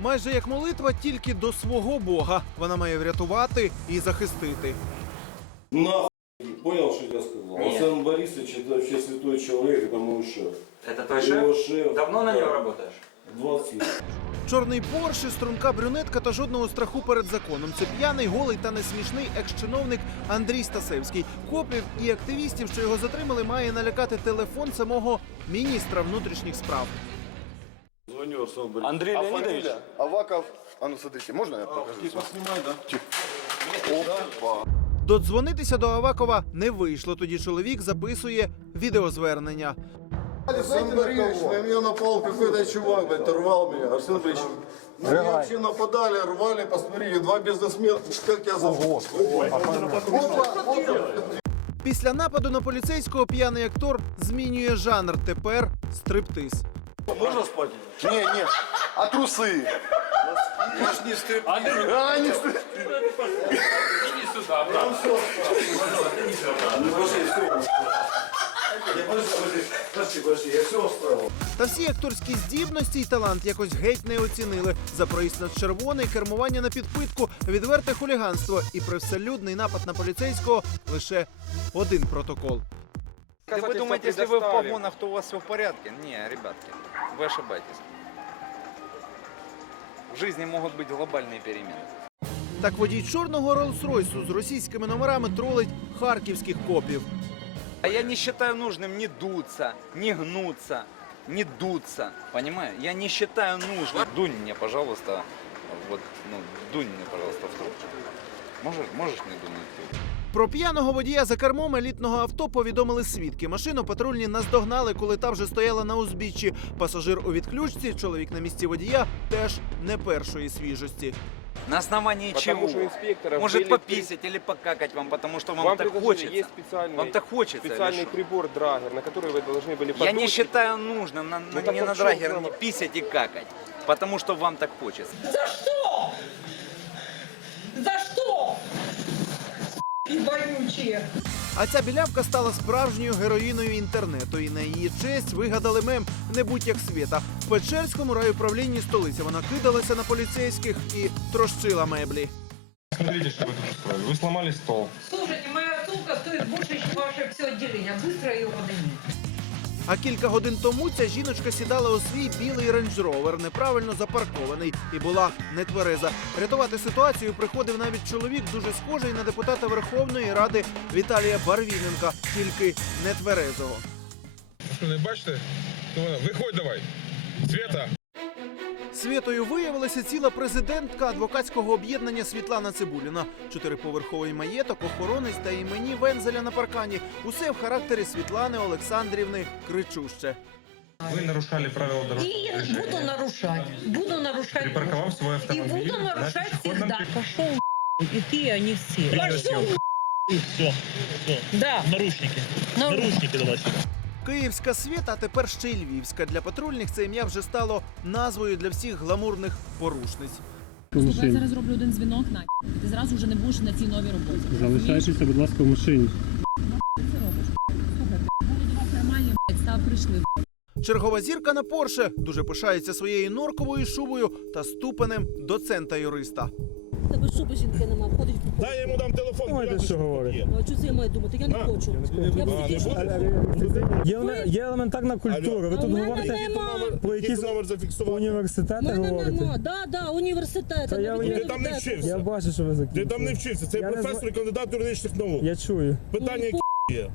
майже як молитва, тільки до свого Бога. Вона має врятувати і захистити. Нахуй, понял, что я сказал? Нет. Арсен Борисович это вообще святой человек, это мой шеф. Это твой Его шеф? шеф. Давно на да, него работаешь? 20 лет. Чорний порші, струнка брюнетка та жодного страху перед законом. Це п'яний, голий та несмішний екс-чиновник Андрій Стасевський. Копів і активістів, що його затримали, має налякати телефон самого міністра внутрішніх справ. Звоню Арсен Борисович. Андрей А Леонидович? фамилия? Аваков. А ну смотрите, можно я покажу? Типа снимай, да? Опа. Додзвонитися до Авакова не вийшло. Тоді чоловік записує відеозвернення. Арсен Борисович, на меня напал какой-то чувак, блядь, рвал меня. Арсен Борисович, на меня вообще нападали, рвали, посмотрите, два бизнесмена, как я зовут? Після нападу на поліцейського п'яний актор змінює жанр. Тепер стриптиз. Можно спать? Не, не. А трусы? Я ж не стрип. А, не стыд. Ну, подожди, все. Я подожди, подожди, подожди, подожди, я все. Та всі акторські здібності й талант якось геть не оцінили. За проїзд над червоний, кермування на підпитку, відверте хуліганство і привселюдний напад на поліцейського лише один протокол. Вы думаете, если вы в погонах, то у вас все в порядке? Не, ребятки, вы ошибаетесь. В жизни могут быть глобальные перемены. Так водій чорного Роллс-Ройсу з російськими номерами тролить харківських копів. А я не считаю нужным не дуться, не гнуться, не дуться. Понимаю? Я не считаю нужным. Дунь мне, пожалуйста, вот, ну, дунь мне, пожалуйста, в трубку. Можешь, можешь мне дунуть? Про п'яного водія за кермом елітного авто повідомили свідки. Машину патрульні наздогнали, коли та вже стояла на узбіччі. Пасажир у відключці, чоловік на місці водія теж не першої свіжості. На основании Потому чего? что инспекторов Может были пописать или покакать вам, потому что вам, Вам так предложили, хочется. есть специальный, Вам так хочется. или специальный что? прибор Драгер, на который вы должны были Я не подуть. считаю нужным на, на- Ну так не вот на в чём драгер дело? не писать и какать, потому что вам так хочется. За что? И вонючие. А ця білявка стала справжньою героїною інтернету. І на її честь вигадали мем не будь як світа. В Печерському райуправлінні столиці вона кидалася на поліцейських і трощила меблі. Смотрите, что вы тут устроили. Вы сломали стол. Слушайте, моя сумка стоит больше, чем ваше все отделение. Быстро ее поднимите. А кілька годин тому ця жіночка сідала у свій білий рейндж-ровер, неправильно запаркований, і була нетвереза. Рятувати ситуацію приходив навіть чоловік, дуже схожий на депутата Верховної Ради Віталія Барвіненка, тільки нетверезого. Що, не бачите? Виходь давай. Света. Світою виявилася ціла президентка адвокатського об'єднання Світлана Цибуліна. Чотириповерховий маєток, охоронець та імені Вензеля на паркані. Усе в характері Світлани Олександрівни кричуще. Ви нарушали правила И дорожного буду нарушать. Буду нарушать. Припарковав свой И автомобиль буду на нарушать пешеходном всегда. Пошел и ты, они все. Пошел Все, все. Да. Наручники. На- Наручники давай сюда. Київська світа, а тепер ще й львівська. Для патрульних це ім'я вже стало назвою для всіх гламурних порушниць. Слухай, я зараз роблю один дзвінок на і ти зразу вже не будеш на цій новій роботі. Залишайтеся, будь ласка, в машині. Нормальні, став прийшли. Чергова зірка на Порше дуже пишається своєю норковою шубою та ступенем доцента юриста. Тебе шуби жінки нема, ходить по Дай я йому дам телефон. Давайте, що говорить. А що це я маю думати? Я не хочу. Я Є, є елементарна культура. Ви А тут мене говорите нема. про якісь номер зафіксований. університети Мене говорите. нема. Да, да, університет. Та я- навіть Ти там не університет. вчився. Я бачу, що ви закінчили. Ти там не вчився. Це Я не професор і кандидат юридичних наук. Я чую. Питання які є.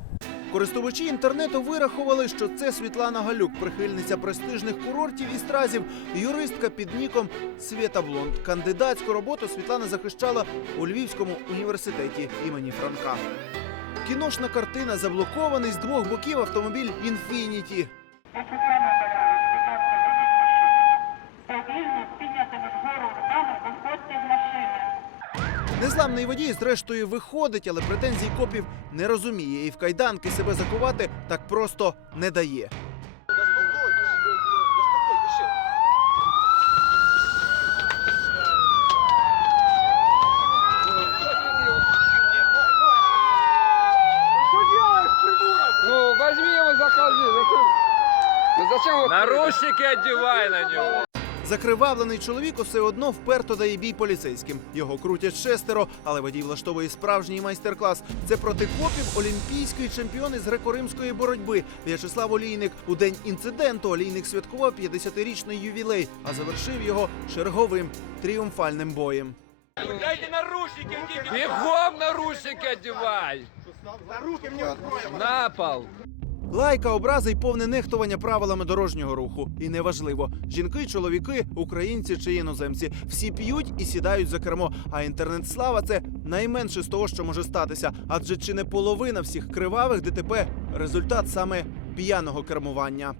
Користувачі інтернету вирахували, що це Світлана Галюк, прихильниця престижних курортів і стразів, юристка під ніком Свєта Блонд. Кандидатську роботу Світлана захищала у Львівському університеті імені Франка. Кіношна картина заблокований з двох боків автомобіль Інфініті. Незламний водій, зрештою, виходить, але претензій копів не розуміє і в кайданки себе закувати так просто не дає. Ну, возьми его, закажи. Ну, зачем его... Наручники одевай на него. Закривавлений чоловік усе одно вперто дає бій поліцейським. Його крутять шестеро, але водій влаштовує справжній майстер-клас. Це проти копів олімпійський чемпіон із греко-римської боротьби В'ячеслав Олійник. У день інциденту Олійник святкував 50-річний ювілей, а завершив його черговим тріумфальним боєм. Бегом наручники одевай! На пол! Лайка, образи й повне нехтування правилами дорожнього руху. І неважливо, жінки, чоловіки, українці чи іноземці всі п'ють і сідають за кермо. А інтернет-слава це найменше з того, що може статися. Адже чи не половина всіх кривавих ДТП результат саме п'яного кермування.